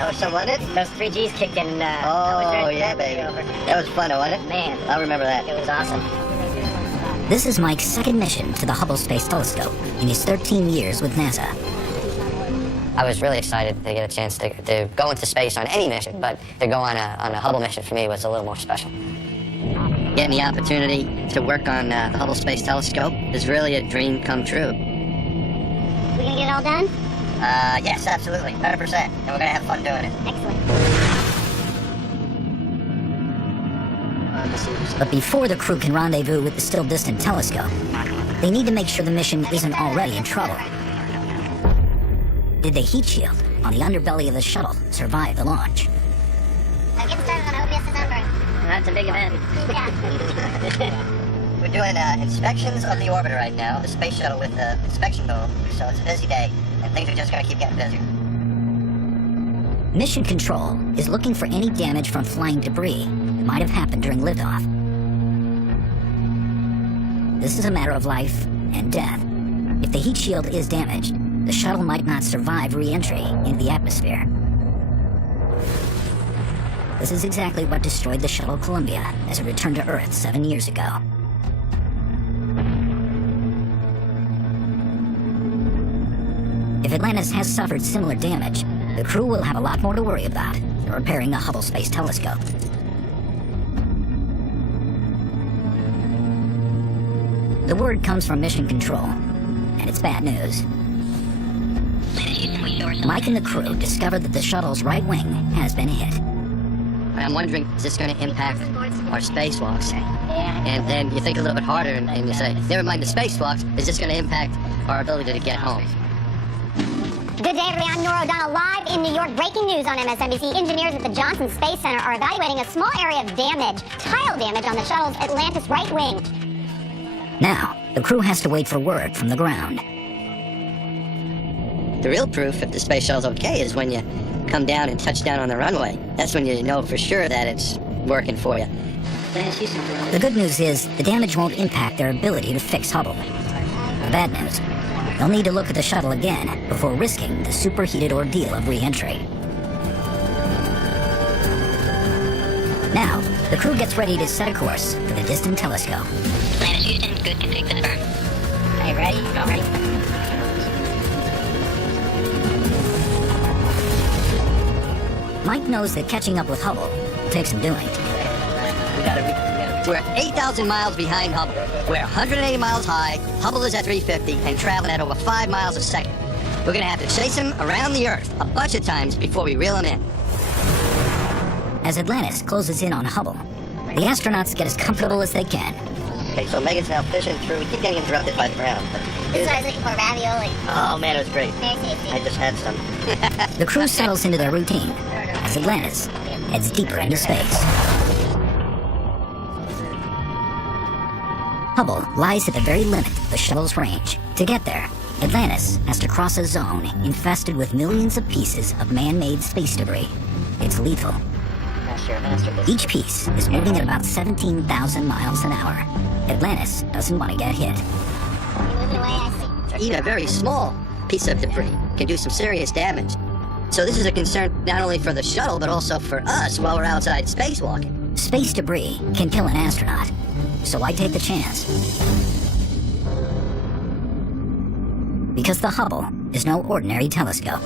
know, so wasn't it? Those 3Gs kicked in. Oh, yeah, baby. That was fun, wasn't it? Man. I remember that. It was awesome. This is Mike's second mission to the Hubble Space Telescope in his 13 years with NASA. I was really excited to get a chance to go into space on any mission, but to go on a Hubble mission for me was a little more special. Getting the opportunity to work on the Hubble Space Telescope is really a dream come true. We gonna get it all done? Yes, absolutely, 100%. And we're gonna have fun doing it. Excellent. But before the crew can rendezvous with the still distant telescope, they need to make sure the mission isn't already in trouble. Did the heat shield on the underbelly of the shuttle survive the launch? I'm getting started on OBS December. That's a big event. Yeah. We're doing inspections of the orbiter right now, the space shuttle with the inspection boom, so it's a busy day, and things are just gonna keep getting busier. Mission Control is looking for any damage from flying debris that might have happened during liftoff. This is a matter of life and death. If the heat shield is damaged, the shuttle might not survive re-entry into the atmosphere. This is exactly what destroyed the shuttle Columbia as it returned to Earth 7 years ago. If Atlantis has suffered similar damage, the crew will have a lot more to worry about than repairing the Hubble Space Telescope. The word comes from Mission Control, and it's bad news. Mike and the crew discovered that the shuttle's right wing has been hit. I'm wondering, is this gonna impact our spacewalks? And then you think a little bit harder and you say, never mind the spacewalks, is this gonna impact our ability to get home? Good day, everybody. I'm Nora O'Donnell, live in New York. Breaking news on MSNBC. Engineers at the Johnson Space Center are evaluating a small area of damage, tile damage on the shuttle's Atlantis right wing. Now, the crew has to wait for word from the ground. The real proof if the space shuttle's okay is when you come down and touch down on the runway. That's when you know for sure that it's working for you. The good news is the damage won't impact their ability to fix Hubble. The bad news, they'll need to look at the shuttle again before risking the superheated ordeal of re-entry. Now, the crew gets ready to set a course for the distant telescope. Atlantis Houston, good config for the burn. Are you ready? All ready? Mike knows that catching up with Hubble will take some doing. We're 8,000 miles behind Hubble. We're 180 miles high, Hubble is at 350, and traveling at over 5 miles a second. We're gonna have to chase him around the Earth a bunch of times before we reel him in. As Atlantis closes in on Hubble, the astronauts get as comfortable as they can. Okay, so Megan's now fishing through. We keep getting interrupted by the ground. This is what I was looking for, ravioli. Oh man, it was great. Very tasty. I just had some. The crew settles into their routine as Atlantis heads deeper into space. Hubble lies at the very limit of the shuttle's range. To get there, Atlantis has to cross a zone infested with millions of pieces of man-made space debris. It's lethal. Each piece is moving at about 17,000 miles an hour. Atlantis doesn't want to get hit. Moving away, I see. Even a very small piece of debris can do some serious damage. So this is a concern not only for the shuttle, but also for us while we're outside spacewalking. Space debris can kill an astronaut, so I take the chance. Because the Hubble is no ordinary telescope.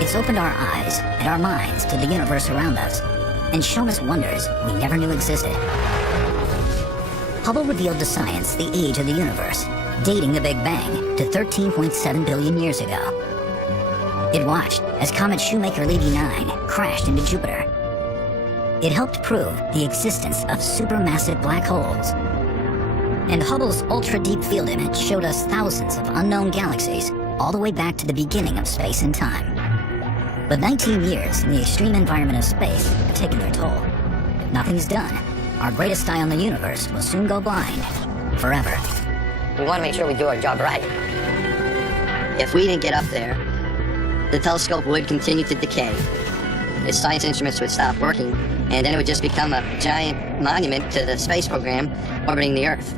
It's opened our eyes and our minds to the universe around us and shown us wonders we never knew existed. Hubble revealed to science the age of the universe, dating the Big Bang to 13.7 billion years ago. It watched as comet Shoemaker-Levy 9 crashed into Jupiter. It helped prove the existence of supermassive black holes. And Hubble's ultra-deep field image showed us thousands of unknown galaxies all the way back to the beginning of space and time. But 19 years in the extreme environment of space have taken their toll. If nothing's done, our greatest eye on the universe will soon go blind. Forever. We want to make sure we do our job right. If we didn't get up there, the telescope would continue to decay. Its science instruments would stop working, and then it would just become a giant monument to the space program orbiting the Earth.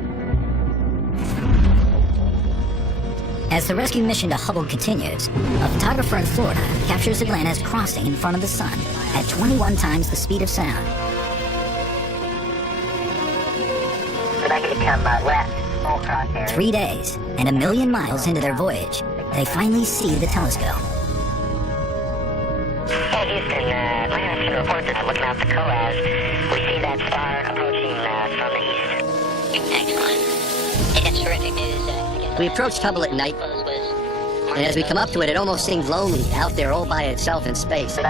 As the rescue mission to Hubble continues, a photographer in Florida captures Atlantis crossing in front of the sun at 21 times the speed of sound. Come left, full crosshair. 3 days and 1 million miles into their voyage, they finally see the telescope. Hey Houston, Atlantis reports that looking out the COAS, we see that star approaching from the east. Excellent. Hey, that's terrific news. We approached Hubble at night, and as we come up to it, it almost seemed lonely out there all by itself in space. We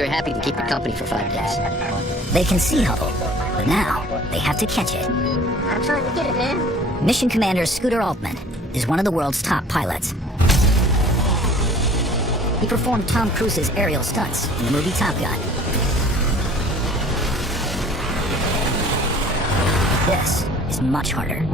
were happy to keep it company for 5 days. They can see Hubble, but now they have to catch it. I'm trying to get it, man. Mission Commander Scooter Altman is one of the world's top pilots. He performed Tom Cruise's aerial stunts in the movie Top Gun. This is much harder.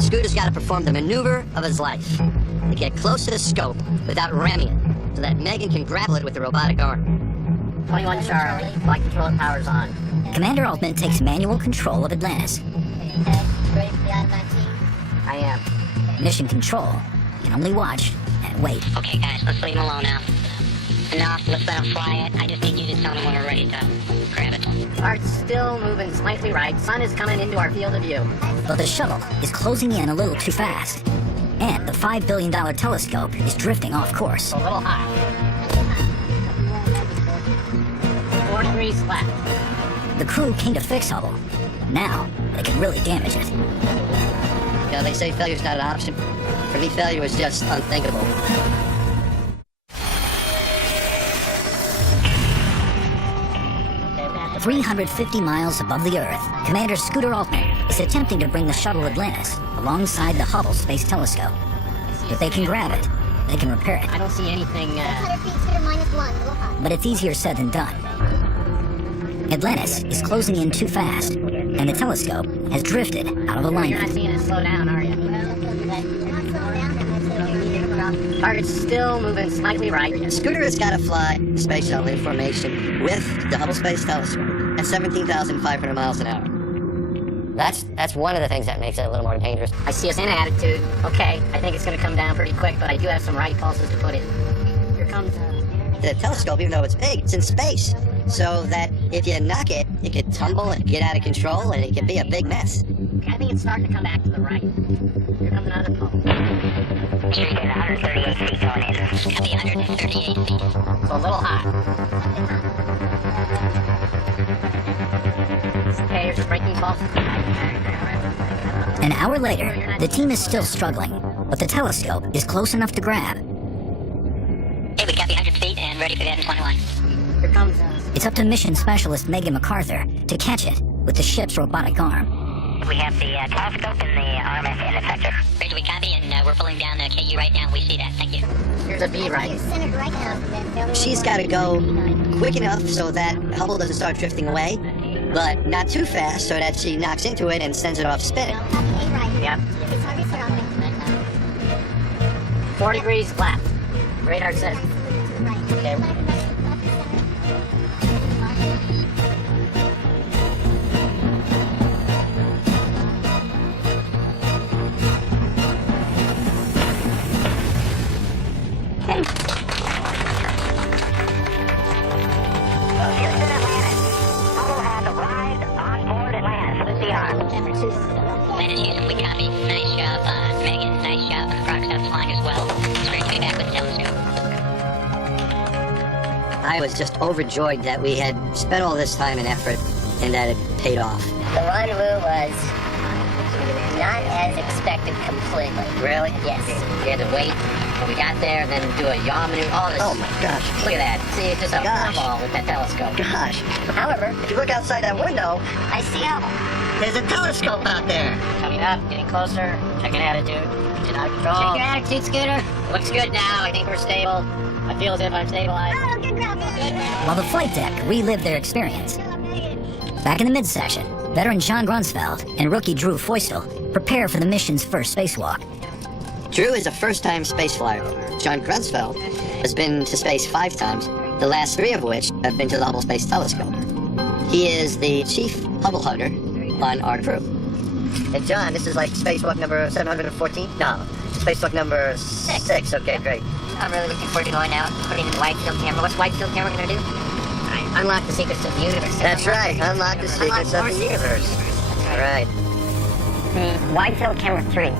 Scooter's got to perform the maneuver of his life to get close to the scope without ramming it, so that Megan can grapple it with the robotic arm. 21 Charlie, flight control powers on. Commander Altman takes manual control of Atlantis. Ready for the I-19? I am. Mission control can only watch and wait. Okay guys, let's leave him alone now. Enough, let's let him fly it. I just need you to tell him when we're ready to grab it. Art's still moving slightly right. Sun is coming into our field of view. But the shuttle is closing in a little too fast. And the $5 billion telescope is drifting off course. A little high. 4 degrees left. The crew came to fix Hubble. Now, they can really damage it. You know, they say failure's not an option. For me, failure was just unthinkable. At 350 miles above the Earth, Commander Scooter Altman is attempting to bring the shuttle Atlantis alongside the Hubble Space Telescope. If they can grab it, they can repair it. I don't see anything, 600 feet, Scooter -1, a little high. But it's easier said than done. Atlantis is closing in too fast, and the telescope has drifted out of You're not alignment. seeing it slow down, are you? Target's still moving slightly right. Scooter has got to fly the space shuttle in formation with the Hubble Space Telescope at 17,500 miles an hour. That's one of the things that makes it a little more dangerous. I see us in attitude. Okay, I think it's going to come down pretty quick, but I do have some right pulses to put in. Here comes... The telescope, even though it's big, it's in space. So that if you knock it, it could tumble and get out of control, and it could be a big mess. I think it's starting to come back to the right. Here comes another pulse. Sure, you get 138 feet going in. Copy 138 feet. It's a little high. Okay, here's your braking pulse. An hour later, the team is still struggling, but the telescope is close enough to grab. Hey, we copy 100 feet and ready for that in 21. Here comes... It's up to mission specialist Megan MacArthur to catch it with the ship's robotic arm. We have the telescope and the RMS in effector. Ready, we copy, and we're pulling down the KU right now. We see that. Thank you. Here's a B right. You're centered right now. She's got to go quick enough so that Hubble doesn't start drifting away, but not too fast so that she knocks into it and sends it off spinning. Yep. 4 degrees left. Radar says. Okay. Atlantis, Houston, we copy. Nice job, Megan. Nice job on the Brock South flying as well. It's great to be back with the telescope. I was just overjoyed that we had spent all this time and effort and that it paid off. The rendezvous was not as expected completely. Really? Yes. We had to wait when we got there, then do a yaw maneuver. All this. Oh my gosh. Look at that. See, it's just a Gosh. ball with that telescope. Gosh. However, If you look outside that window, I see Hubble. there's a telescope out there. Coming up, getting closer, checking attitude. Get out of control. Check your attitude, Scooter. Looks good now. I think we're stable. I feel as if I'm stabilized. Oh, good grab. While the flight deck relived their experience. Back in the midsection, veteran John Grunsfeld and rookie Drew Feustel prepare for the mission's first spacewalk. Drew is a first-time space flyer. John Grunsfeld has been to space 5 times, the last 3 of which have been to the Hubble Space Telescope. He is the chief Hubble hugger on our crew. Hey, John, this is like spacewalk number 714? No, spacewalk number 6. Okay, great. I'm really looking forward to going out and putting in the wide field camera. What's wide field camera going to do? Unlock the secrets of the universe. That's right. Unlock the secrets of the universe. All right. The wide field camera 3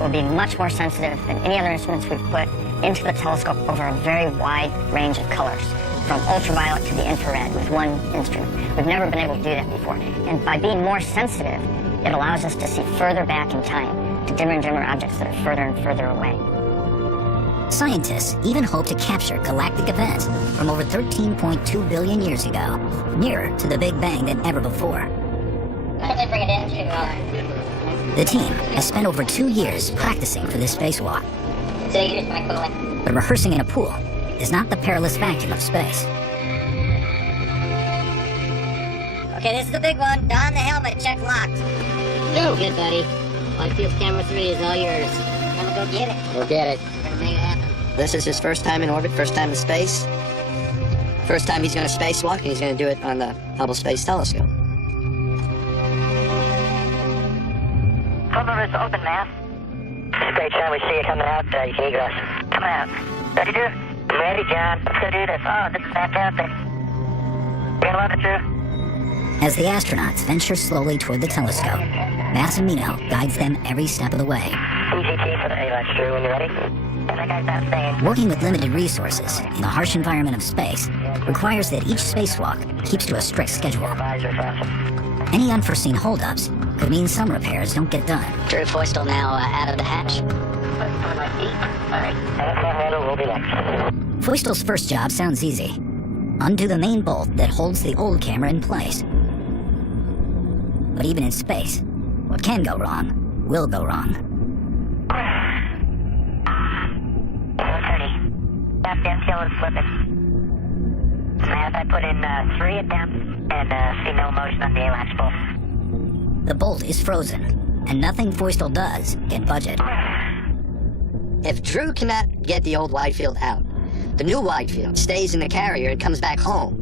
will be much more sensitive than any other instruments we've put into the telescope over a very wide range of colors, from ultraviolet to the infrared with one instrument. We've never been able to do that before. And by being more sensitive, it allows us to see further back in time to dimmer and dimmer objects that are further and further away. Scientists even hope to capture galactic events from over 13.2 billion years ago, nearer to the Big Bang than ever before. How did they bring it into? The team has spent over 2 years practicing for this spacewalk, So here's my equivalent. but rehearsing in a pool is not the perilous vacuum of space. Okay, this is the big one. Don the helmet. Check locked. Go. Good, buddy. Wide field camera 3 is all yours. I'm gonna go get it. Go get it. We're gonna make it happen. This is his first time in orbit, first time in space. First time he's going to spacewalk, and he's going to do it on the Hubble Space Telescope. Hubble is open, man. Great, John. We see you coming out. You can egress. Coming out. Ready, Drew? I'm ready, John. Let's go do this. Oh, this is fantastic. You're gonna love it, Drew. As the astronauts venture slowly toward the telescope, Massimino guides them every step of the way. EGT for the ALAX, Drew. When you're ready. And that guy's not staying. Working with limited resources in the harsh environment of space requires that each spacewalk keeps to a strict schedule. Advisor fasten. Any unforeseen holdups could mean some repairs don't get done. Drew Foystel now out of the hatch. Alright. Handle will be next. Foystel's first job sounds easy. Undo the main bolt that holds the old camera in place. But even in space, what can go wrong will go wrong. 130. That damn tail is flipping. Math, I put in 3 attempts and see no motion on the ALAX bolt. The bolt is frozen, and nothing Foystel does can budge it. If Drew cannot get the old wide field out, the new wide field stays in the carrier and comes back home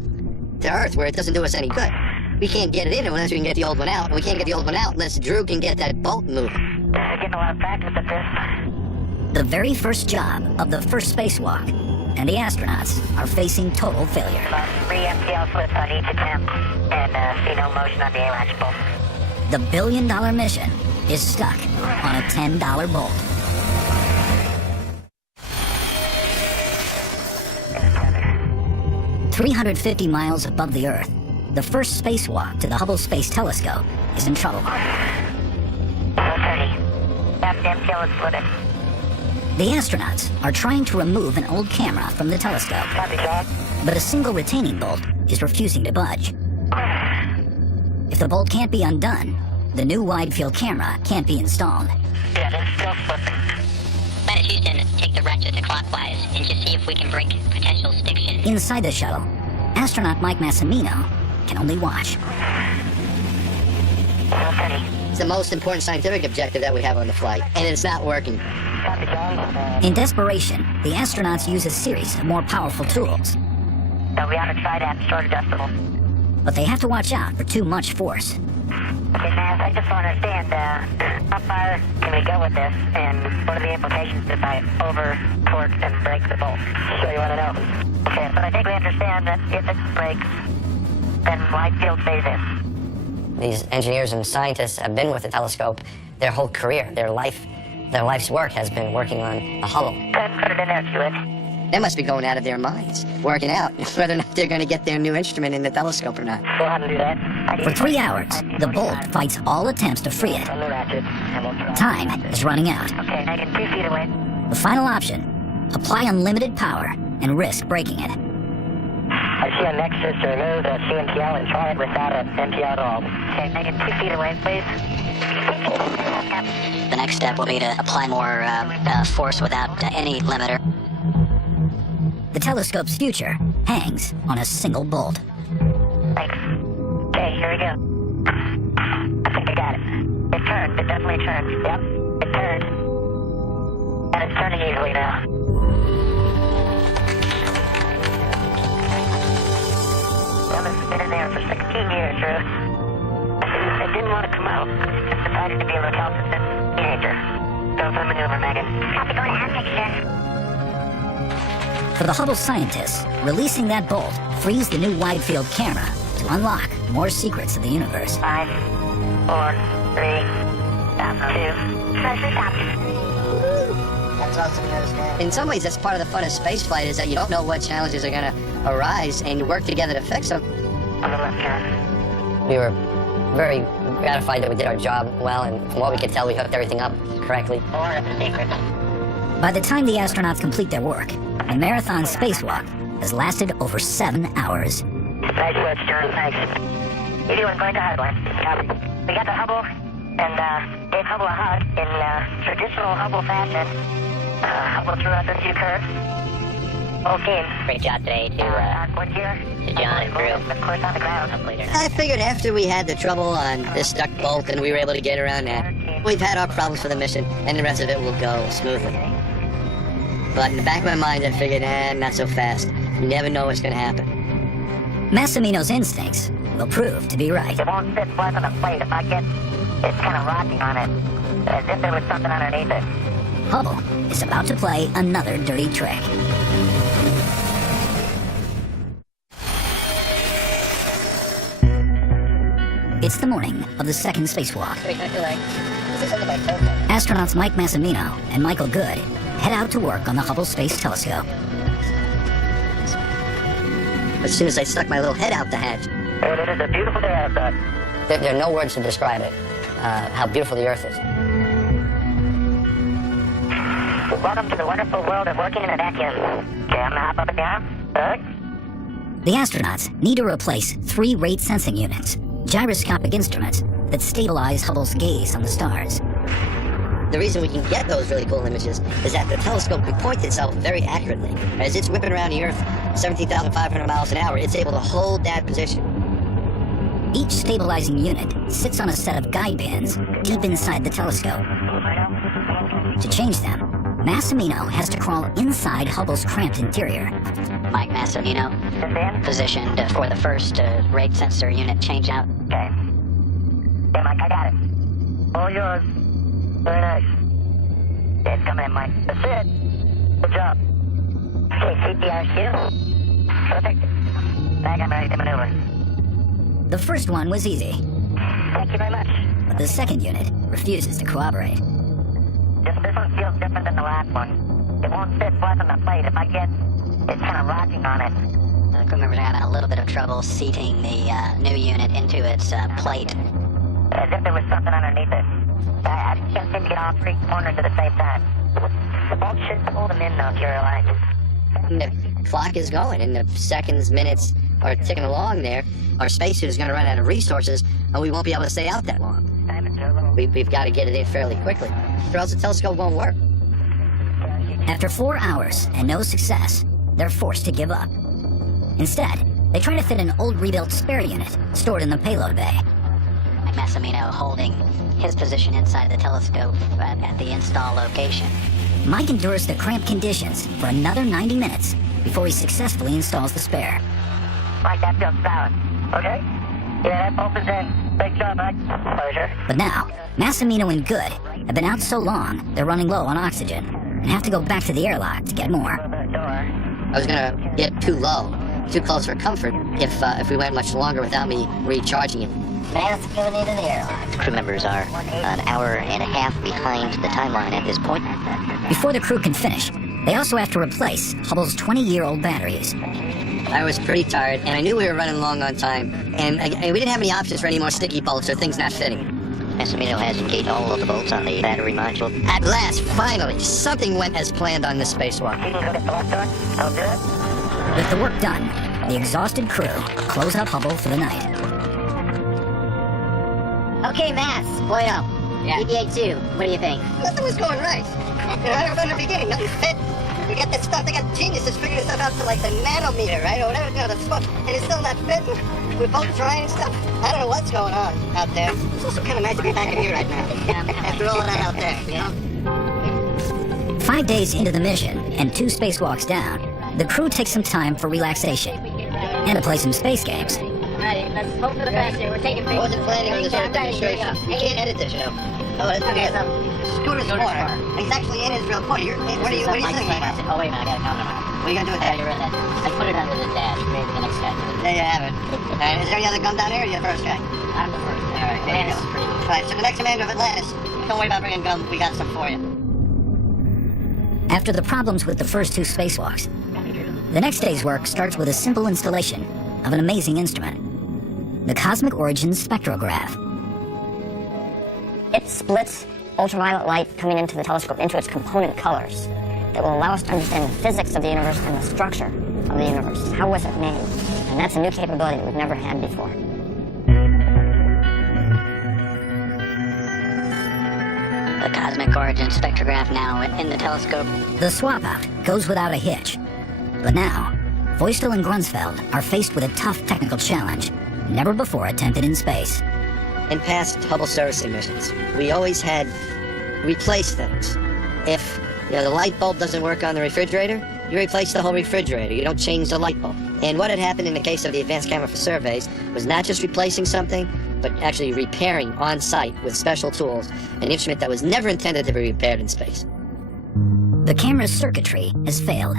to Earth, where it doesn't do us any good. We can't get it in unless we can get the old one out, and we can't get the old one out unless Drew can get that bolt moving. Getting a lot of practice at this. The very first job of the first spacewalk, and the astronauts are facing total failure. About 3 MTL slips on each attempt and see no motion on the ALAX bolt. The billion-dollar mission is stuck on a $10 bolt. Get 350 miles above the Earth, the first spacewalk to the Hubble Space Telescope is in trouble. 130. That damn tail is flipping. The astronauts are trying to remove an old camera from the telescope, Copy, John. but a single retaining bolt is refusing to budge. If the bolt can't be undone, the new wide-field camera can't be installed. Yeah, it's still flipping. Planet Houston, take the ratchet to clockwise and just see if we can break potential stiction. Inside the shuttle, astronaut Mike Massimino can only watch. 130. It's the most important scientific objective that we have on the flight, and it's not working. Copy, John. In desperation, the astronauts use a series of more powerful tools, So we ought to try that short adjustable. but they have to watch out for too much force. Okay, Matt, I just want to understand, how far can we go with this, and what are the implications if I over-torque and break the bolt? Sure you want to know. Okay, but I think we understand that if it breaks, then wide field stays in. These engineers and scientists have been with the telescope their whole career. Their life's work has been working on the Hubble. Let's put it in there, Hewitt. They must be going out of their minds, working out whether or not they're going to get their new instrument in the telescope or not. We'll have to do that. For 3 hours, the bolt fights all attempts to free it. On the ratchet, and we'll try. Time is running out. Okay, Megan, 2 feet away. The final option, apply unlimited power and risk breaking it. I see a nexus to remove the CMTL and try it without an MTL at all. Okay, Megan, 2 feet away, please. The next step will be to apply more force without any limiter. The telescope's future hangs on a single bolt. Thanks. Okay, here we go. I think I got it. It turned. It definitely turned. Yep, it turned. And it's turning easily now. Well, it's been in there for 16 years, Drew. It didn't want to come out. The decided to be a recalcitrant teenager. Go for the maneuver, Megan. Copy, going to have picture. For the Hubble scientists, releasing that bolt frees the new wide-field camera to unlock more secrets of the universe. 5, 4, 3, 2. Pressure stopped. That's awesome news, man. In some ways, that's part of the fun of spaceflight, is that you don't know what challenges are going to arise, and you work together to fix them. On the left turn. We were very gratified that we did our job well, and from what we could tell, we hooked everything up correctly. More of the secrets. By the time the astronauts complete their work, the marathon spacewalk has lasted over 7 hours. Nice work, Stern. Thanks. You doing going to Hubble? Copy. We got the Hubble and gave Hubble a hug in traditional Hubble fashion. Hubble threw us a few curves. Whole team. Great job today to John and Drew. Of course, on the ground. I figured after we had the trouble on this stuck bolt and we were able to get around that, we've had our problems for the mission, and the rest of it will go smoothly. But in the back of my mind, I figured, not so fast. You never know what's going to happen. Massimino's instincts will prove to be right. It won't sit flat on the plate if I get it kind of rocking on it, as if there was something underneath it. Hubble is about to play another dirty trick. It's the morning of the second spacewalk. Astronauts Mike Massimino and Michael Good head out to work on the Hubble Space Telescope. As soon as I stuck my little head out the hatch, And it is a beautiful day outside. There are no words to describe it, how beautiful the Earth is. Welcome to the wonderful world of working in a vacuum. Okay, I'm gonna hop up and down. Good. The astronauts need to replace 3 rate sensing units, gyroscopic instruments that stabilize Hubble's gaze on the stars. the reason we can get those really cool images is that the telescope can point itself very accurately. As it's whipping around the Earth 17,500 miles an hour, it's able to hold that position. Each stabilizing unit sits on a set of guide pins deep inside the telescope. To change them, Massimino has to crawl inside Hubble's cramped interior. Mike Massimino, positioned for the first rate sensor unit changeout. Okay. Hey, Mike, I got it. All yours. Very nice. Yeah, it's coming in, Mike. That's it. Good job. Okay, CPRQ. Perfect. Now I'm ready to maneuver. The first one was easy, Thank you very much. but the second unit refuses to cooperate. This one feels different than the last one. It won't sit flat on the plate. If I get it kind of rocking on it. The crew members are having a little bit of trouble seating the new unit into its plate. As if there was something underneath it. I can't seem to get all 3 corners at the same time. The bolt should pull them in, though, if you realize. And the clock is going, and the seconds, minutes are ticking along there. Our spacesuit is going to run out of resources, and we won't be able to stay out that long. Diamonds are a little... We've got to get it in fairly quickly, or else the telescope won't work. After 4 hours and no success, they're forced to give up. Instead, they try to fit an old rebuilt spare unit stored in the payload bay. Mike Massimino holding his position inside the telescope at the install location. Mike endures the cramped conditions for another 90 minutes before he successfully installs the spare. Mike, that feels solid. Okay? Yeah, that bolt is in. Big job, Mike. Pleasure. But now, Massimino and Good have been out so long they're running low on oxygen and have to go back to the airlock to get more. Open the door. I was going to get too low, too close for comfort, if we went much longer without me recharging it. That's going into the airlock. Crew members are an hour and a half behind the timeline at this point. Before the crew can finish, they also have to replace Hubble's 20-year-old batteries. I was pretty tired, and I knew we were running long on time, and we didn't have any options for any more sticky bolts or things not fitting. Massimino has engaged all of the bolts on the battery module. At last, finally, something went as planned on this spacewalk. You can go to the left door. I'll do it. With the work done, the exhausted crew close up Hubble for the night. Okay, Mass, point up. Yeah. EVA2, what do you think? Nothing was going right. Right from the beginning, nothing fit. We got this stuff, they got geniuses figuring this stuff out to like the nanometer, right? Or whatever, the stuff, and it's still not fitting. We're both trying and stuff. I don't know what's going on out there. It's also kind of nice to be back in here right now. After all that out there, you know? 5 days into the mission and 2 spacewalks down, the crew takes some time for relaxation and to play some space games. Alright, let's hope for the best here. We're taking I wasn't planning on this sort of demonstration. You can't edit this, you know. Oh, it's okay. Scooter's corner. He's actually in his real corner. What are you thinking about? Oh, wait a minute, I got a comment. What are you gonna do with that? You're right. I put it under the dash. Maybe the next guy. There you have it. Alright, is there any other gun down here, or are you the first guy? I'm the first. Alright, Atlantis is pretty good. Alright, so the next commander of Atlantis, don't worry about bringing guns, we got some for you. After the problems with the first two spacewalks, the next day's work starts with a simple installation of an amazing instrument, the Cosmic Origins Spectrograph. It splits ultraviolet light coming into the telescope into its component colors that will allow us to understand the physics of the universe and the structure of the universe. How was it made? And that's a new capability we've never had before. The Cosmic Origins Spectrograph now in the telescope. The swap out goes without a hitch. But now, Feustel and Grunsfeld are faced with a tough technical challenge, never before attempted in space. In past Hubble servicing missions, we always had replaced things. If the light bulb doesn't work on the refrigerator, you replace the whole refrigerator. You don't change the light bulb. And what had happened in the case of the Advanced Camera for Surveys was not just replacing something, but actually repairing on site with special tools an instrument that was never intended to be repaired in space. The camera's circuitry has failed.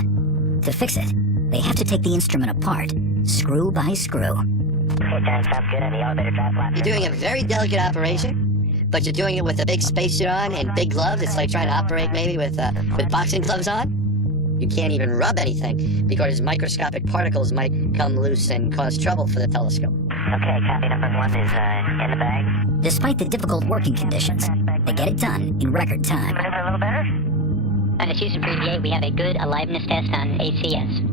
To fix it, they have to take the instrument apart, screw by screw. Okay, John, sounds good. And the elevator drop left. You're doing a very delicate operation, but you're doing it with a big spacesuit on and big gloves. It's like trying to operate maybe with boxing gloves on. You can't even rub anything because microscopic particles might come loose and cause trouble for the telescope. Okay, copy number 1 is in the bag. Despite the difficult working conditions, they get it done in record time. Maneuver a little better? On the Houston Preview, we have a good aliveness test on ACS.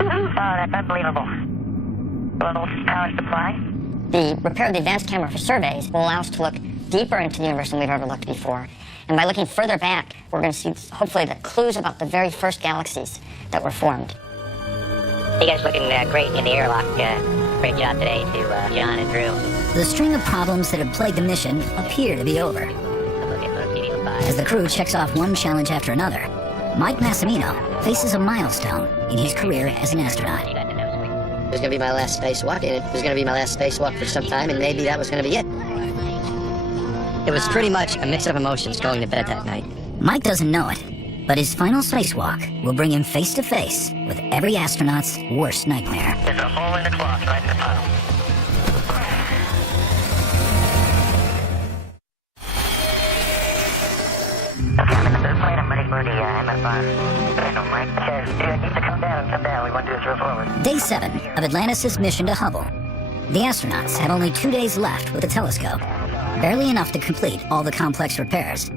Oh, that's unbelievable. Little power supply. The repair of the Advanced Camera for Surveys will allow us to look deeper into the universe than we've ever looked before. And by looking further back, we're going to see, hopefully, the clues about the very first galaxies that were formed. You guys looking great in the airlock. Great job today to John and Drew. The string of problems that have plagued the mission appear to be over. As the crew checks off one challenge after another, Mike Massimino faces a milestone in his career as an astronaut. It was going to be my last spacewalk, and it was going to be my last spacewalk for some time, and maybe that was going to be it. It was pretty much a mix of emotions going to bed that night. Mike doesn't know it, but his final spacewalk will bring him face to face with every astronaut's worst nightmare. There's a hole in the cloth right in the tunnel. Okay, I'm in the third plane. I'm ready for the MFR. Signal, Mike. Okay, you need to come down. We want to do this real forward. Day 7 of Atlantis' mission to Hubble. The astronauts have only 2 days left with the telescope, barely enough to complete all the complex repairs.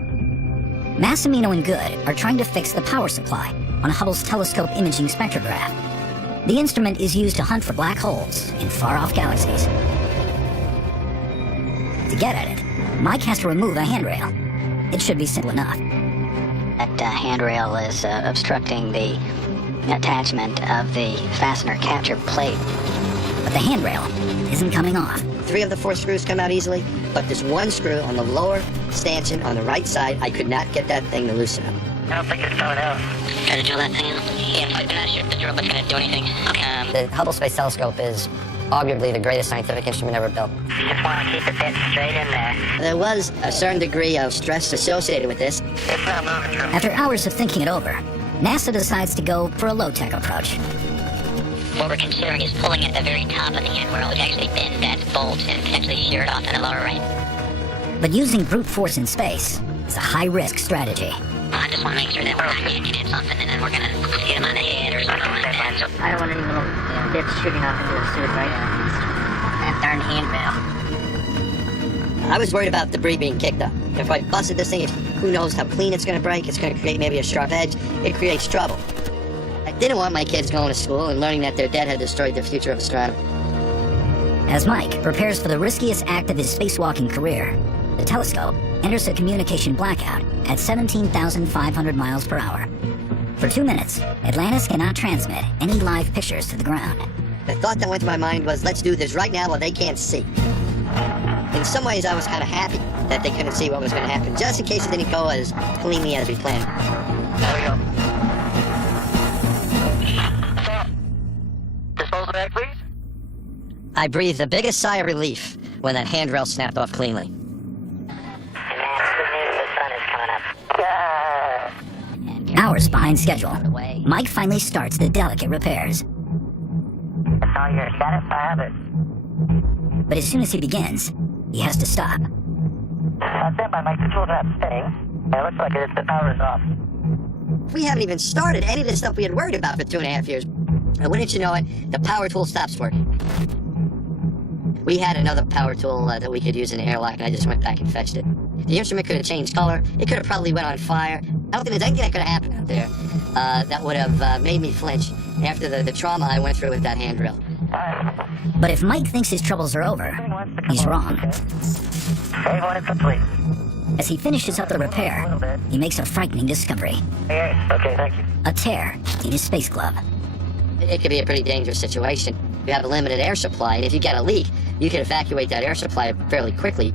Massimino and Good are trying to fix the power supply on Hubble's telescope imaging spectrograph. The instrument is used to hunt for black holes in far-off galaxies. To get at it, Mike has to remove a handrail. It should be simple enough. That handrail is obstructing the attachment of the fastener capture plate. But the handrail isn't coming off. 3 of the 4 screws come out easily, but there's one screw on the lower stanchion on the right side. I could not get that thing to loosen up. I don't think it's coming out. Try to drill that thing out? Yeah, I'm not sure if the drill bit's gonna do anything. Okay. The Hubble Space Telescope is arguably the greatest scientific instrument ever built. You just want to keep the bit straight in there. There was a certain degree of stress associated with this. It's not moving through. After hours of thinking it over, NASA decides to go for a low-tech approach. What we're considering is pulling at the very top of the handrail, which actually bend that bolt and potentially shear it off in the lower right. But using brute force in space is a high-risk strategy. I just want to make sure that we're not yanking at something and then we're gonna hit him on the head or something like that. So I don't want any little bits shooting off into the suit, right? That darn handrail. I was worried about debris being kicked up. If I busted this thing, who knows how clean it's going to break. It's going to create maybe a sharp edge. It creates trouble. I didn't want my kids going to school and learning that their dad had destroyed the future of astronomy. As Mike prepares for the riskiest act of his spacewalking career, the telescope enters a communication blackout at 17,500 miles per hour. For 2 minutes, Atlantis cannot transmit any live pictures to the ground. The thought that went through my mind was, let's do this right now while they can't see. In some ways, I was kind of happy that they couldn't see what was going to happen, just in case it didn't go as cleanly as we planned. There we go. Disposal bag, please. I breathed the biggest sigh of relief when that handrail snapped off cleanly. And behind schedule, Mike finally starts the delicate repairs. That's all your status? I have it. But as soon as he begins, he has to stop. Stand by, Mike. The tool's not spinning. It looks like the power is off. We haven't even started any of the stuff we had worried about for 2.5 years. And wouldn't you know it, the power tool stops working. We had another power tool that we could use in the airlock, and I just went back and fetched it. The instrument could have changed color. It could have probably went on fire. I don't think there's anything that could have happened out there that would have made me flinch after the trauma I went through with that handrail. But if Mike thinks his troubles are over, he's wrong. Phase 1 is complete. As he finishes up the repair, he makes a frightening discovery. Okay, thank you. A tear in his space glove. It could be a pretty dangerous situation. You have a limited air supply, and if you get a leak, you can evacuate that air supply fairly quickly.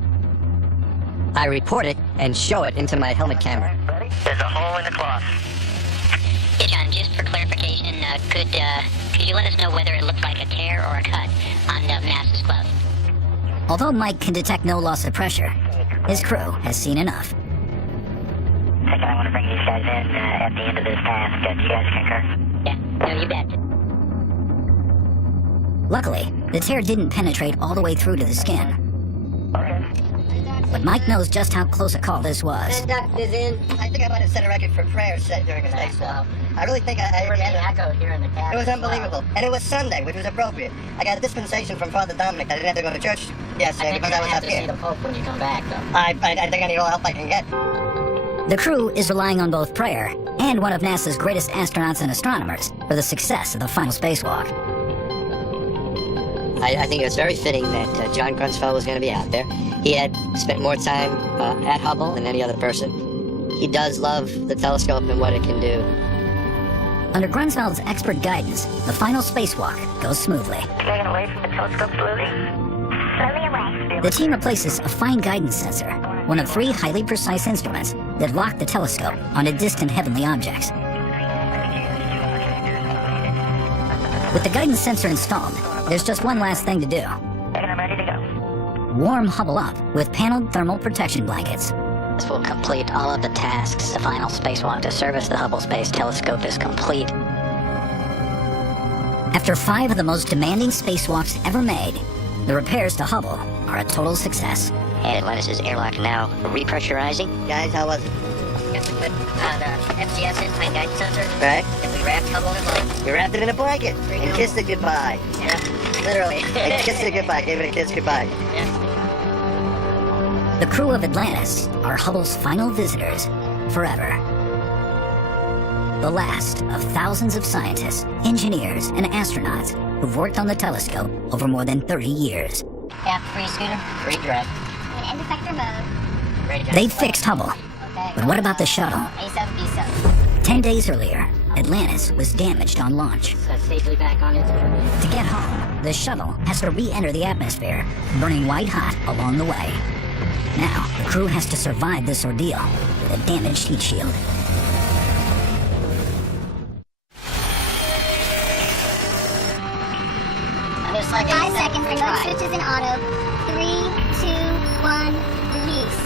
I report it and show it into my helmet camera. There's a hole in the cloth. Hey, John, just for clarification, could you let us know whether it looks like a tear or a cut on NASA's glove? Although Mike can detect no loss of pressure, his crew has seen enough. I think I want to bring these guys in at the end of this task. Do you guys concur? Yeah, no, you bet. Luckily, the tear didn't penetrate all the way through to the skin. Okay. But Mike knows just how close a call this was. Duck is in. I think I might have set a record for prayers said during a spacewalk. I really think I had echo here in the cabin. It was unbelievable. And it was Sunday, which was appropriate. I got a dispensation from Father Dominic. I didn't have to go to church yesterday because I was up to see here. the Pope when you come back, though. I think I need all the help I can get. The crew is relying on both prayer and one of NASA's greatest astronauts and astronomers for the success of the final spacewalk. I think it was very fitting that John Grunsfeld was going to be out there. He had spent more time at Hubble than any other person. He does love the telescope and what it can do. Under Grunsfeld's expert guidance, the final spacewalk goes smoothly. Getting away from the telescope slowly. Slowly away. The team replaces a fine guidance sensor, one of 3 highly precise instruments that lock the telescope onto distant heavenly objects. With the guidance sensor installed, there's just one last thing to do. And I'm ready to go. Warm Hubble up with paneled thermal protection blankets. This will complete all of the tasks. The final spacewalk to service the Hubble Space Telescope is complete. After 5 of the most demanding spacewalks ever made, the repairs to Hubble are a total success. And Atlantis' airlock now repressurizing. Guys, how was it? FGS in my guidance sensor. Right? And we wrapped Hubble in like... You wrapped it in a blanket and kissed it goodbye. Yeah, literally. And kissed it goodbye, gave it a kiss goodbye. The crew of Atlantis are Hubble's final visitors forever. The last of thousands of scientists, engineers, and astronauts who've worked on the telescope over more than 30 years. Cap free scooter, free direct. In end effector mode. Ready to They've fixed Hubble, but what about the shuttle? A7, B7. 10 days earlier, Atlantis was damaged on launch. safely back on it. To get home, the shuttle has to re-enter the atmosphere, burning white hot along the way. Now, the crew has to survive this ordeal with a damaged heat shield. Just like 5 seconds, remote switches in auto. 3, 2, 1, release.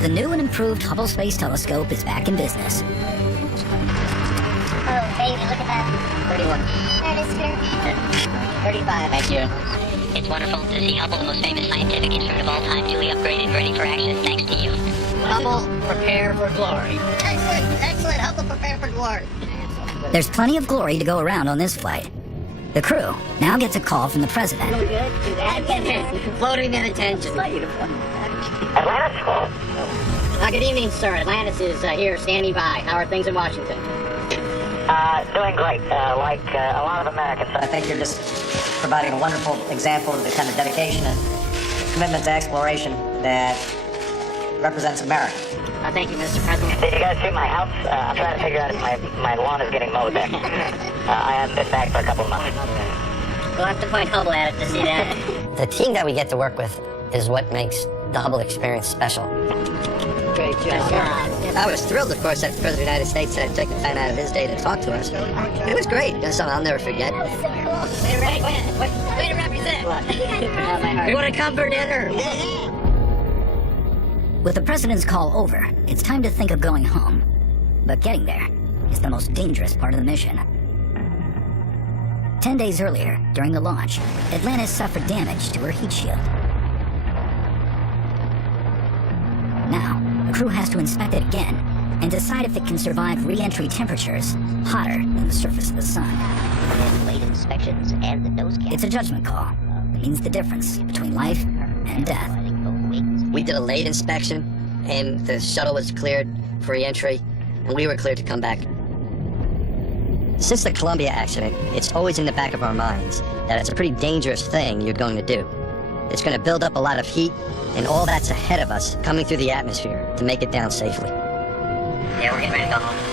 The new and improved Hubble Space Telescope is back in business. Oh, baby, look at that. 31. There it is, Scooter. 35. Thank you. It's wonderful to see Hubble, the most famous scientific instrument of all time, duly upgraded, ready for action, thanks to you. Hubble, prepare for glory. Excellent, excellent. Hubble, prepare for glory. There's plenty of glory to go around on this flight. The crew now gets a call from the president. Good. Do that. Floating at attention. Atlantis? Good evening, sir. Atlantis is here standing by. How are things in Washington? Doing great. Like a lot of Americans. I think you're just providing a wonderful example of the kind of dedication and commitment to exploration that represents America. Thank you, Mr. President. Did you guys see my house? I'm trying to figure out if my lawn is getting mowed there. I haven't been back for a couple of months. We'll have to point Hubble at it to see that. The team that we get to work with is what makes the Hubble experience special. Great job. I was thrilled, of course, that the President of the United States had taken time out of his day to talk to us. It was great. That's something I'll never forget. Way to represent. You want to come for dinner? With the president's call over, it's time to think of going home. But getting there is the most dangerous part of the mission. 10 days earlier, during the launch, Atlantis suffered damage to her heat shield. Now, the crew has to inspect it again and decide if it can survive re-entry temperatures hotter than the surface of the sun. Late inspections and the nose cap. It's a judgment call. It means the difference between life and death. We did a late inspection, and the shuttle was cleared for re-entry, and we were cleared to come back. Since the Columbia accident, it's always in the back of our minds that it's a pretty dangerous thing you're going to do. It's going to build up a lot of heat, and all that's ahead of us coming through the atmosphere to make it down safely. Yeah, we're getting ready to go home.